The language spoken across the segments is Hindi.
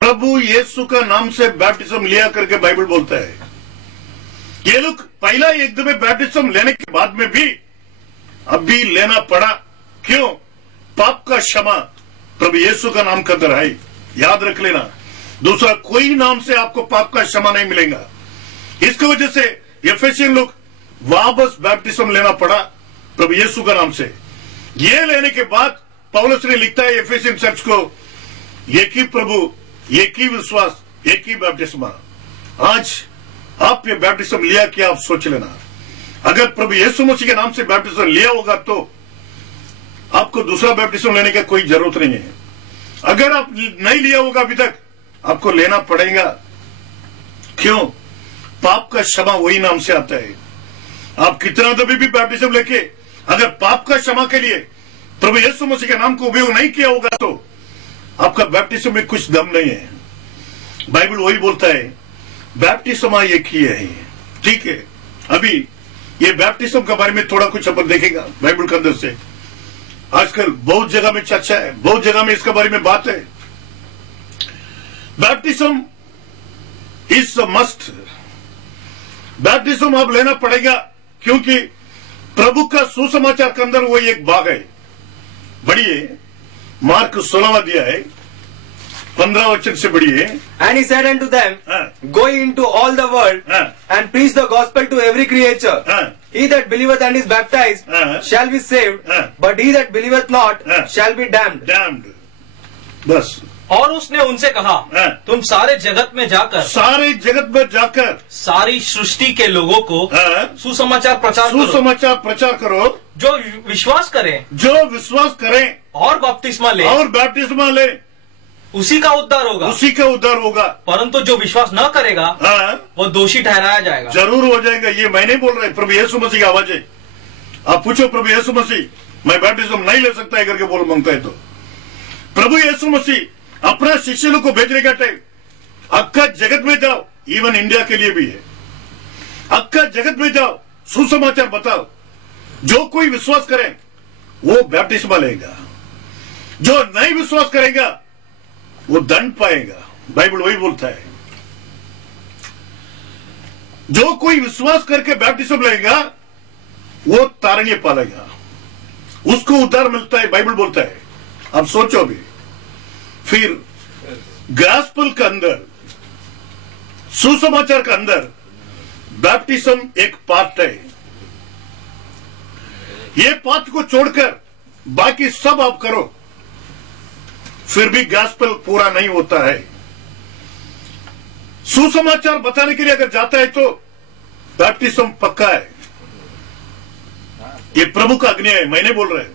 प्रभु यीशु का नाम से बैप्टिज्म लिया करके बाइबल बोलता है। ये लोग पहला एकदम बैप्टिज्म लेने के बाद में भी अभी लेना पड़ा। क्यों? पाप का क्षमा प्रभु यीशु का नाम के अंदर है, याद रख लेना। दूसरा कोई नाम से आपको पाप का क्षमा नहीं मिलेगा। इसकी वजह से एफेसियन लोग वापस बैप्टिज्म लेना पड़ा प्रभु यीशु का नाम से। ये लेने के बाद पौलुस ने लिखता है एफेसियन चर्च को, एक ही प्रभु, एक ही विश्वास, एक ही बैप्टिज्म। आज आप ये बैप्टिज्म लिया कि आप सोच लेना, अगर प्रभु यीशु मसीह के नाम से बैप्टिज्म लिया होगा तो आपको दूसरा बैप्टिज्म लेने का कोई जरूरत नहीं है। अगर आप नहीं लिया होगा अभी तक, आपको लेना पड़ेगा। क्यों? पाप का क्षमा वही नाम से आता है। आप कितना दबी भी बैप्टिज्म लेके अगर पाप का क्षमा के लिए प्रभु यीशु मसीह के नाम को उपयोग नहीं किया होगा तो आपका बैप्टिज्म में कुछ दम नहीं है। बाइबल वही बोलता है बैप्टिज्म एक ही है। ठीक है, अभी ये बैप्टिज्म के बारे में थोड़ा कुछ अपन देखेगा बाइबल के अंदर से। आजकल बहुत जगह में चर्चा है, बहुत जगह में इसके बारे में बात है। Baptism is must. बैप्टिज्म अब लेना पड़ेगा क्योंकि प्रभु का सुसमाचार के अंदर वो एक भाग है। बढ़िए, मार्क 16वां अध्याय है, 15 वचन से बढ़िए। And he said unto them, Go ye into all the world and preach the gospel to every creature. He that believeth and is baptized shall be saved, but he that believeth not shall be damned. Damned. बस। और उसने उनसे कहा, तुम सारे जगत में जाकर सारी सृष्टि के लोगों को सुसमाचार प्रचार करो। जो विश्वास करें और बपतिस्मा ले उसी का उद्धार होगा। परंतु जो विश्वास न करेगा वो दोषी ठहराया जाएगा। जरूर हो जाएगा। ये मैं नहीं बोल रहा, प्रभु यीशु मसीह की आवाज है। आप पूछो प्रभु यीशु मसीह, मैं बैप्टिज्म नहीं ले सकता है करके बोल मांगता है तो प्रभु यीशु मसीह अपना शिष्यों को भेजने का टाइम अक्का जगत में जाओ, इवन इंडिया के लिए भी है। अक्का जगत में जाओ, सुसमाचार बताओ। जो कोई विश्वास करे वो बैप्टिज्म लेगा, जो नहीं विश्वास करेगा वो दंड पाएगा। बाइबल वही बोलता है। जो कोई विश्वास करके बैप्टिज्म लेगा वो तारण्य पालेगा, उसको उद्धार मिलता है। बाइबल बोलता है। अब सोचो भी, फिर गॉस्पेल के अंदर, सुसमाचार के अंदर बैप्टिज्म एक पार्ट है। ये पार्ट को छोड़कर बाकी सब आप करो, फिर भी गॉस्पेल पूरा नहीं होता है। सुसमाचार बताने के लिए अगर जाता है तो बैप्टिज्म पक्का है। ये प्रभु का आज्ञा है, मैं नहीं बोल रहा है,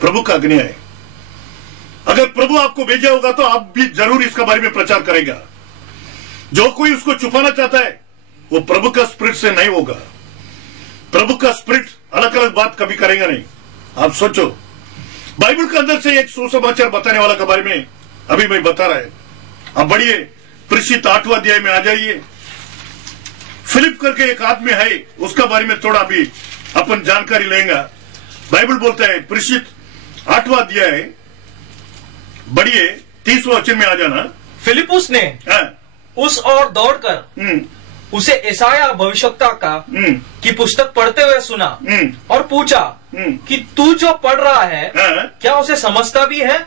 प्रभु का आज्ञा है। अगर प्रभु आपको भेजा होगा तो आप भी जरूर इसका बारे में प्रचार करेगा। जो कोई उसको छुपाना चाहता है वो प्रभु का स्पिरिट से नहीं होगा। प्रभु का स्पिरिट अलग अलग बात कभी करेगा नहीं। आप सोचो, बाइबल के अंदर से एक सुसमाचार बताने वाला के बारे में अभी मैं बता रहा है। अब बढ़िए, प्रेषित 8वां अध्याय में आ जाइए। फिलिप करके एक आदमी है, उसका बारे में थोड़ा अभी अपन जानकारी लेंगे। बाइबल बोलता है, प्रेषित 8वां अध्याय बढ़िए 30वां वचन में आ जाना। फिलिपुस ने उस ओर दौड़कर उसे यशायाह भविष्यवक्ता का की पुस्तक पढ़ते हुए सुना और पूछा कि तू जो पढ़ रहा है क्या उसे समझता भी है?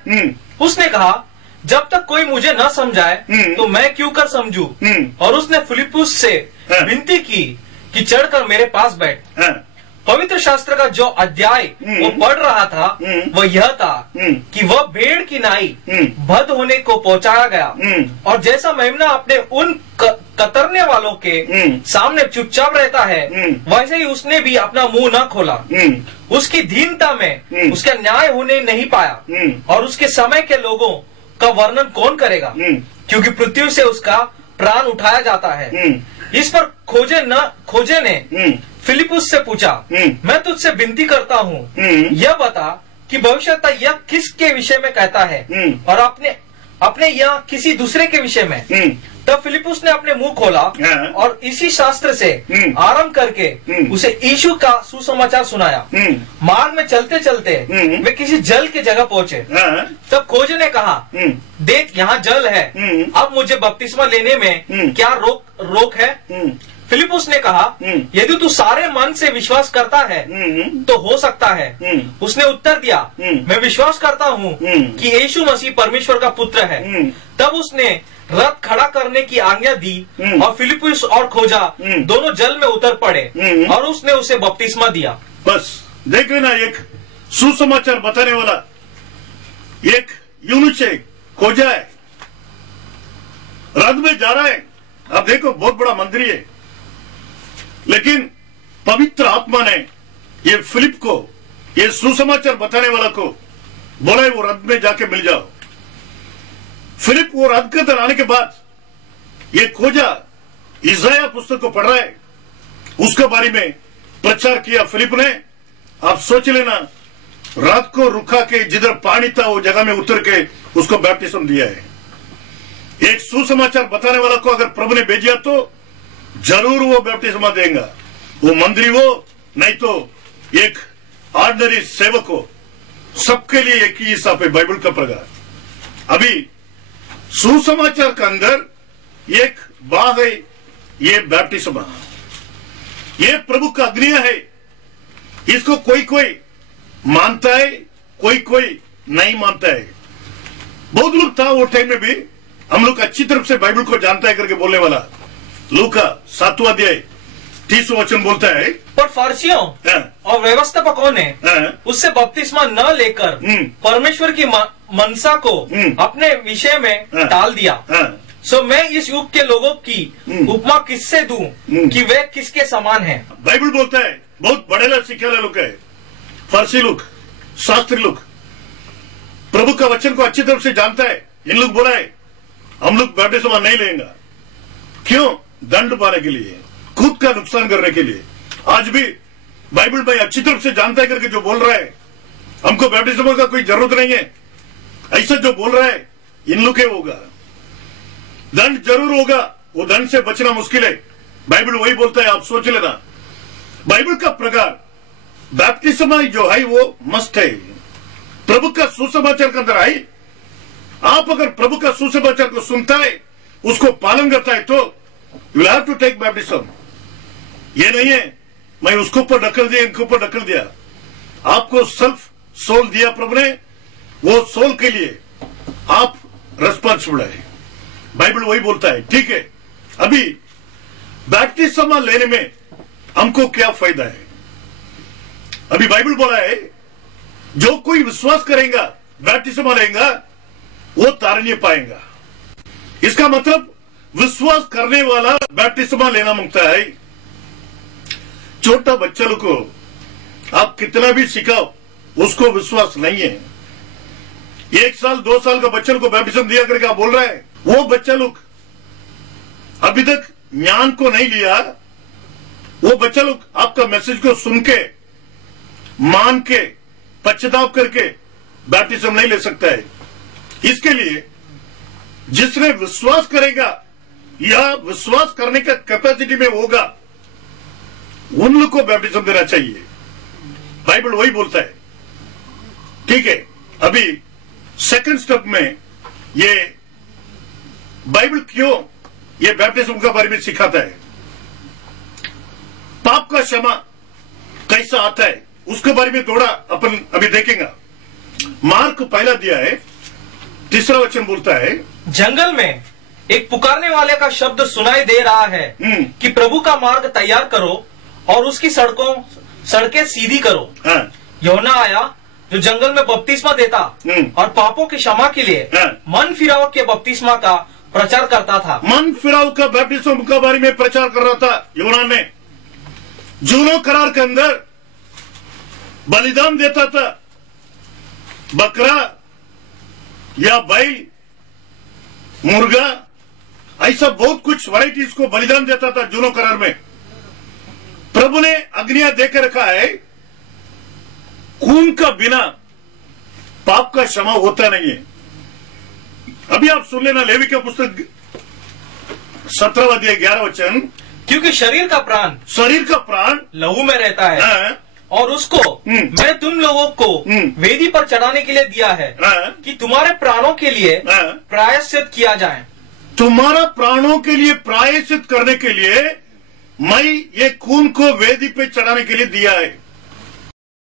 उसने कहा, जब तक कोई मुझे न समझाए तो मैं क्यों कर समझूं? और उसने फिलिपुस से विनती की कि चढ़कर मेरे पास बैठ। पवित्र शास्त्र का जो अध्याय वो पढ़ रहा था वह यह था कि वह भेड़ की नाई बध होने को पहुंचाया गया, और जैसा मेमना अपने उन कतरने वालों के सामने चुपचाप रहता है वैसे ही उसने भी अपना मुंह न खोला। उसकी दीनता में उसका न्याय होने नहीं पाया, और उसके समय के लोगों का वर्णन कौन करेगा, क्योंकि पृथ्वी से उसका प्राण उठाया जाता है। इस पर खोजे ने फिलिपुस से पूछा, मैं तुझसे विनती करता हूँ, यह बता कि भविष्यवक्ता यह किसके विषय में कहता है, और अपने या किसी दूसरे के विषय में, तब फिलिपुस ने अपने मुंह खोला और इसी शास्त्र से आरंभ करके उसे यीशु का सुसमाचार सुनाया। मार्ग में चलते चलते वे किसी जल की जगह पहुंचे। तब खोजे ने कहा, देख यहाँ जल है, अब मुझे बपतिस्मा लेने में क्या रोक है? फिलिपुस ने कहा, यदि तू सारे मन से विश्वास करता है तो हो सकता है। उसने उत्तर दिया, मैं विश्वास करता हूँ कि यीशु मसीह परमेश्वर का पुत्र है। तब उसने रथ खड़ा करने की आज्ञा दी और फिलिपुस और खोजा दोनों जल में उतर पड़े और उसने उसे बपतिस्मा दिया। बस देख लेना, एक सुसमाचार बताने वाला एक यूनुस है, खोजा है, रथ में जा रहा है। अब देखो बहुत बड़ा मंदिर है, लेकिन पवित्र आत्मा ने ये फिलिप को, ये सुसमाचार बताने वाला को बोला है वो रथ में जाके मिल जाओ। फिलिप वो रथ के अंदर आने के बाद ये खोजा इसाया पुस्तक को पढ़ रहा है, उसके बारे में प्रचार किया फिलिप ने। आप सोच लेना, रात को रुका के जिधर पानी था वो जगह में उतर के उसको बैप्टिज्म दिया है। एक सुसमाचार बताने वाला को अगर प्रभु ने भेजा तो जरूर वो बैप्टिज्म देगा, वो मंत्री हो नहीं तो एक ऑर्डिनरी सेवक हो, सबके लिए एक ही हिसाब है बाइबल का प्रकार। अभी सुसमाचार के अंदर एक भाग है, ये बैप्टिज्म, ये प्रभु का अग्निया है। इसको कोई कोई मानता है, कोई कोई नहीं मानता है। बहुत लोग था वो टाइम में भी, हम लोग अच्छी तरफ से बाइबल को जानता है करके बोलने वाला। लूका 7वां अध्याय 30वां वचन बोलता है, पर फरीसियों और व्यवस्थापकों ने उससे बपतिस्मा न लेकर परमेश्वर की मनसा को अपने विषय में टाल दिया। सो मैं इस युग के लोगों की उपमा किससे दूं कि वे किसके समान हैं? बाइबल बोलता है बहुत बड़े सिखाने लोग है, फरीसी लोग, शास्त्री लोग, प्रभु का वचन को अच्छी तरफ से जानता है। इन लोग बोला है हम लोग बैप्टिज्म नहीं लेंगे। क्यों? दंड पाने के लिए, खुद का नुकसान करने के लिए। आज भी बाइबल भाई अच्छी तरफ से जानता है करके जो बोल रहा है हमको बैप्टिज्म का कोई जरूरत नहीं है, ऐसा जो बोल रहा है इन लोग के होगा, दंड जरूर होगा, वो दंड से बचना मुश्किल है। बाइबल वही बोलता है, आप सोच लेना। बाइबल का प्रकार बैप्टिज्म जो है वो मस्त है, प्रभु का सुसमाचार के अंदर आई। आप अगर प्रभु का सुसमाचार को सुनता है, उसको पालन करता है, तो you have to take baptism. ये नहीं है मैं उसके ऊपर ढकल दिया, इनके ऊपर ढकल दिया। आपको सेल्फ सोल दिया प्रभु ने, वो सोल के लिए आप रेस्पॉन्सिबल है। बाइबल वही बोलता है। ठीक है, अभी बैप्टिज्म लेने में हमको क्या फायदा है? अभी बाइबल बोला है जो कोई विश्वास करेगा, बैप्टिज्म लेगा, वो तारण्य पाएगा। इसका मतलब विश्वास करने वाला बैप्टिज्म लेना मांगता है। छोटा बच्चा लोग को आप कितना भी सिखाओ, उसको विश्वास नहीं है। 1 साल 2 साल का बच्चे को बैप्टिज्म दिया करके आप बोल रहे हैं, वो बच्चा लोग अभी तक ज्ञान को नहीं लिया। वो बच्चा लोग आपका मैसेज को सुन के, मान के, पश्चाताप करके बैप्टिज्म नहीं ले सकता है। इसके लिए जिसने विश्वास करेगा या विश्वास करने का कैपेसिटी में होगा, उन लोग को बैप्टिज्म देना चाहिए। बाइबल वही बोलता है। ठीक है, अभी सेकंड स्टेप में ये बाइबल क्यों ये बैप्टिज्म के बारे में सिखाता है, पाप का क्षमा कैसा आता है, उसके बारे में थोड़ा अपन अभी देखेंगे। मार्क पहला दिया है 3रा वचन बोलता है, जंगल में एक पुकारने वाले का शब्द सुनाई दे रहा है कि प्रभु का मार्ग तैयार करो और उसकी सड़कें सीधी करो। यूहन्ना आया जो जंगल में बपतिस्मा देता और पापों की क्षमा के लिए मन फिराव के बपतिस्मा का प्रचार करता था। मन फिराव का बैप्टिज्म के बारे में प्रचार कर रहा था यूहन्ना ने। जूनो करार के अंदर बलिदान देता था, बकरा या बैल, मुर्गा, ऐसा बहुत कुछ वैरायटीज को बलिदान देता था जूनो करार में। प्रभु ने आज्ञा देकर रखा है, खून का बिना पाप का क्षमा होता नहीं है। अभी आप सुन लेना लेवी का पुस्तक 17 अध्याय 11 वचन। क्योंकि शरीर का प्राण लहू में रहता है, और उसको मैं तुम लोगों को वेदी पर चढ़ाने के लिए दिया है कि तुम्हारे प्राणों के लिए प्रायश्चित किया जाए। तुम्हारा प्राणों के लिए प्रायश्चित करने के लिए मैं ये खून को वेदी पे चढ़ाने के लिए दिया है।